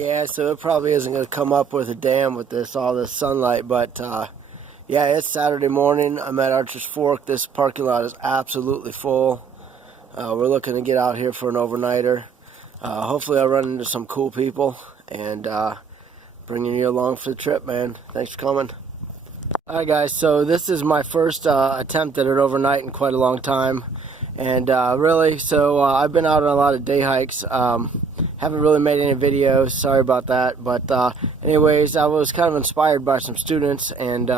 Yeah, so it probably isn't going to come up with a dam with all this sunlight, but yeah, it's Saturday morning. I'm at Archer's Fork. This parking lot is absolutely full. We're looking to get out here for an overnighter. Hopefully I'll run into some cool people and bringing you along for the trip, man. Thanks for coming. Alright guys, so this is my first attempt at an overnight in quite a long time. And I've been out on a lot of day hikes. Haven't really made any videos, sorry about that. But anyways, I was kind of inspired by some students and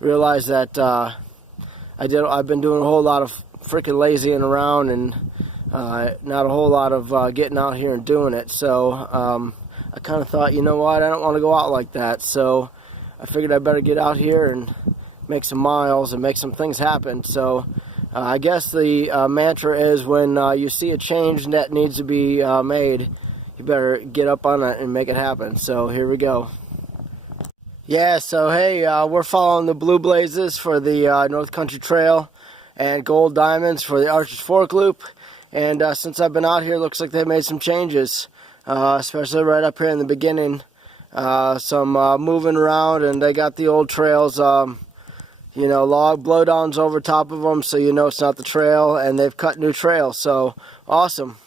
realized that I've been doing a whole lot of freaking lazying around and not a whole lot of getting out here and doing it. So I kind of thought, you know what, I don't want to go out like that. So I figured I better get out here and make some miles and make some things happen. So I guess the mantra is when you see a change that needs to be made, you better get up on it and make it happen. So here we go. Yeah, so hey, we're following the Blue Blazes for the North Country Trail and Gold Diamonds for the Archer's Fork Loop. And since I've been out here, it looks like they've made some changes, especially right up here in the beginning. Some moving around, and they got the old trails, you know, log blowdowns over top of them, so you know it's not the trail, and they've cut new trails, so awesome.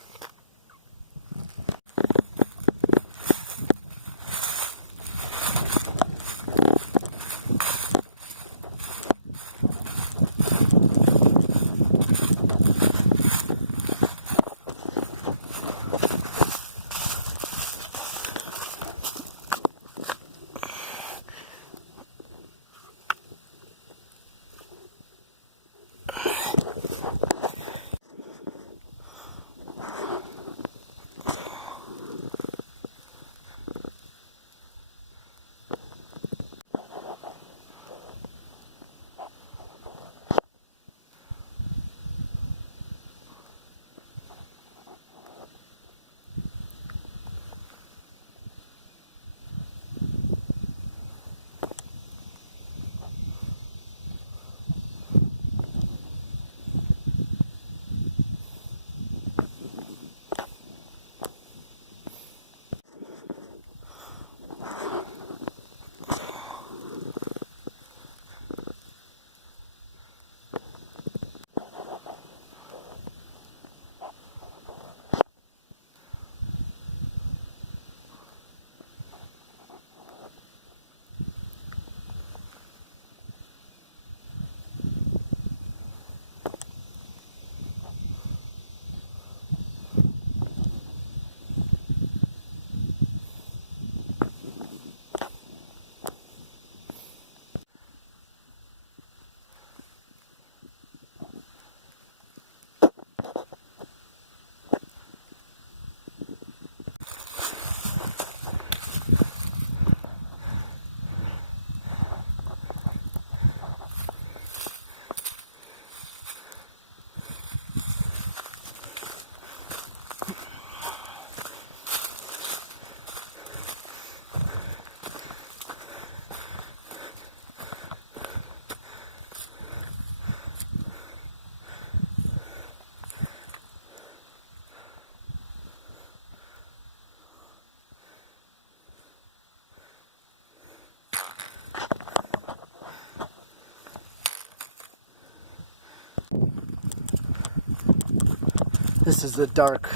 This is the dark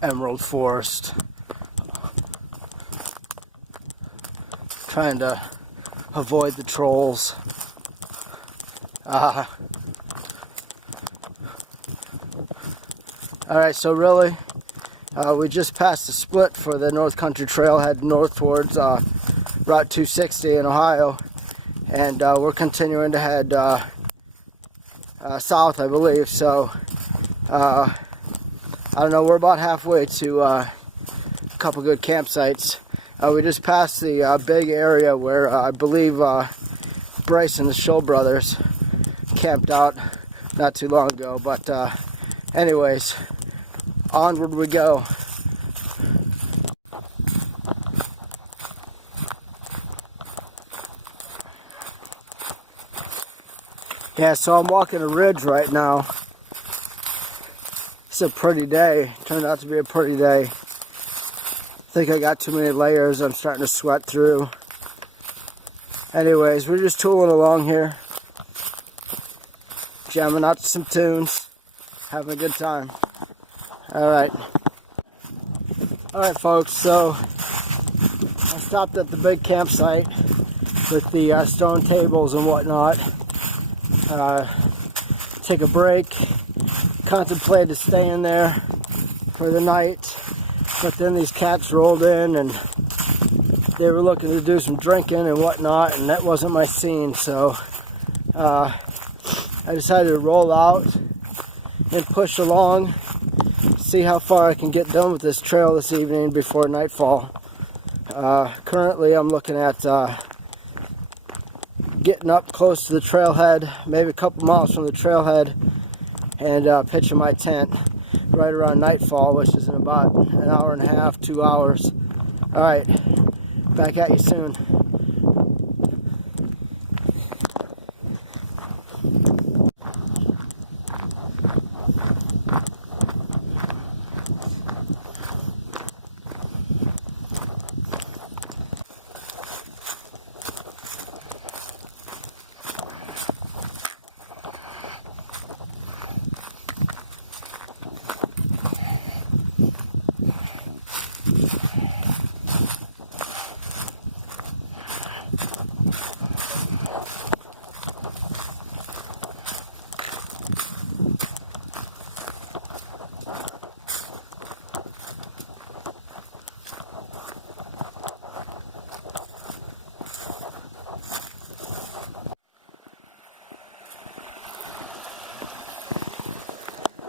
emerald forest. Trying to avoid the trolls. Alright, so really, we just passed the split for the North Country Trail, heading north towards Route 260 in Ohio. And we're continuing to head south, I believe. So, I don't know, we're about halfway to a couple good campsites. We just passed the big area where I believe Bryce and the Scholl brothers camped out not too long ago. But anyways, onward we go. Yeah, so I'm walking a ridge right now. It's a pretty day. Turned out to be a pretty day. think I got too many layers. I'm starting to sweat through. Anyways, we're just tooling along here, jamming out to some tunes, having a good time. Alright, folks, so I stopped at the big campsite with the stone tables and whatnot. Take a break, contemplated staying there for the night, but then these cats rolled in and they were looking to do some drinking and whatnot, and that wasn't my scene, so I decided to roll out and push along, see how far I can get done with this trail this evening before nightfall. Currently I'm looking at getting up close to the trailhead, maybe a couple miles from the trailhead, and pitching my tent right around nightfall, which is in about an hour and a half, 2 hours. Alright, back at you soon.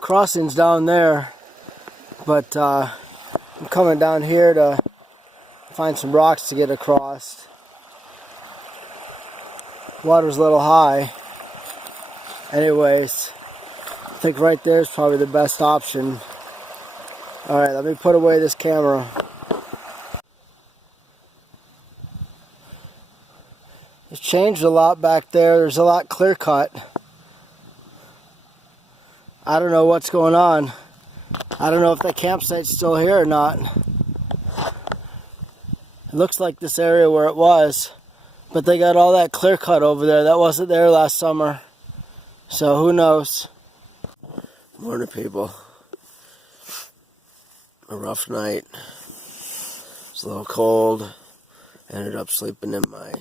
Crossing's down there, but I'm coming down here to find some rocks to get across. Water's a little high. Anyways, I think right there is probably the best option. Alright, let me put away this camera. It's changed a lot back there. There's a lot clear cut. I don't know what's going on. I don't know if the campsite's still here or not. It looks like this area where it was, but they got all that clear cut over there. That wasn't there last summer. So who knows? Morning, people. A rough night. It's a little cold. Ended up sleeping in my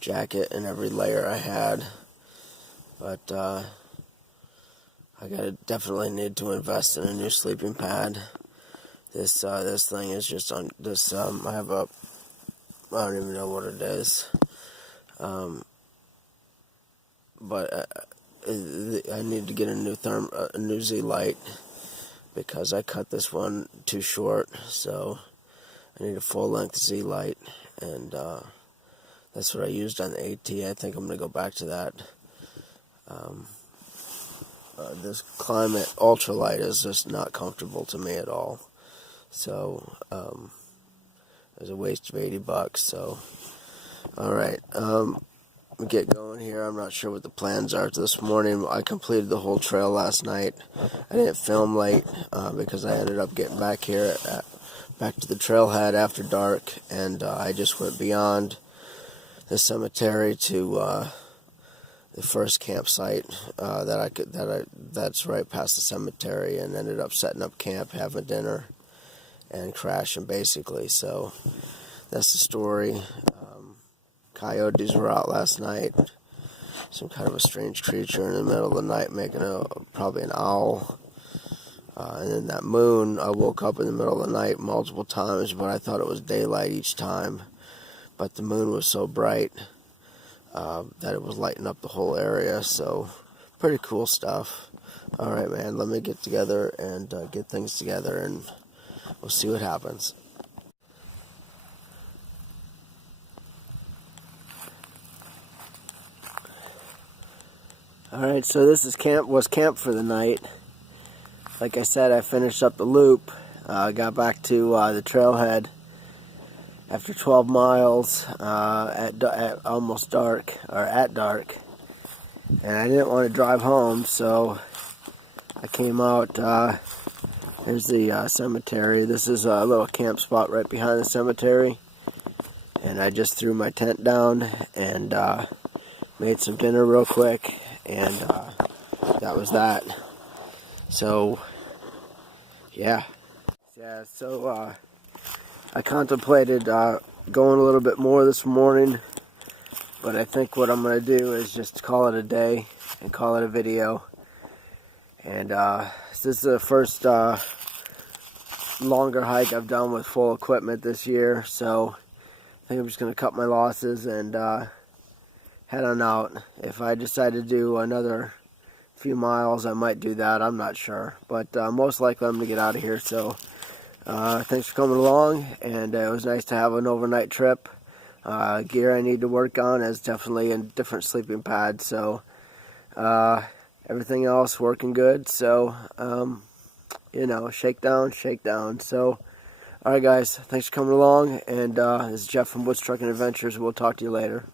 jacket and every layer I had. But I definitely need to invest in a new sleeping pad. This thing is just on this. I don't even know what it is. But I need to get a new Z light because I cut this one too short. So I need a full length Z light, and that's what I used on the AT. I think I'm gonna go back to that. This Climate ultralight is just not comfortable to me at all. So, it was a waste of $80. So, alright, we get going here. I'm not sure what the plans are this morning. I completed the whole trail last night. I didn't film late because I ended up getting back here, back to the trailhead after dark, and I just went beyond the cemetery to the first campsite that's right past the cemetery, and ended up setting up camp, having dinner, and crashing basically. So that's the story. Coyotes were out last night. Some kind of a strange creature in the middle of the night making probably an owl. And then that moon, I woke up in the middle of the night multiple times, but I thought it was daylight each time. But the moon was so bright that it was lighting up the whole area. So pretty cool stuff. Alright, man, let me get together and get things together, and we'll see what happens. Alright, so this is was camp for the night. Like I said, I finished up the loop, got back to the trailhead after 12 miles at almost dark, or at dark. And I didn't want to drive home, so I came out Here's the cemetery. This is a little camp spot right behind the cemetery. And I just threw my tent down and made some dinner real quick. And that was that. So, yeah. Yeah, so I contemplated going a little bit more this morning. But I think what I'm going to do is just call it a day and call it a video. And this is the first longer hike I've done with full equipment this year, so I think I'm just going to cut my losses and head on out. If I decide to do another few miles, I might do that. I'm not sure, but most likely I'm going to get out of here. So thanks for coming along, and it was nice to have an overnight trip. Gear I need to work on is definitely a different sleeping pad, so everything else working good. So you know, shake down. So alright guys, thanks for coming along, and this is Jeff from Woods Trucking Adventures. We'll talk to you later.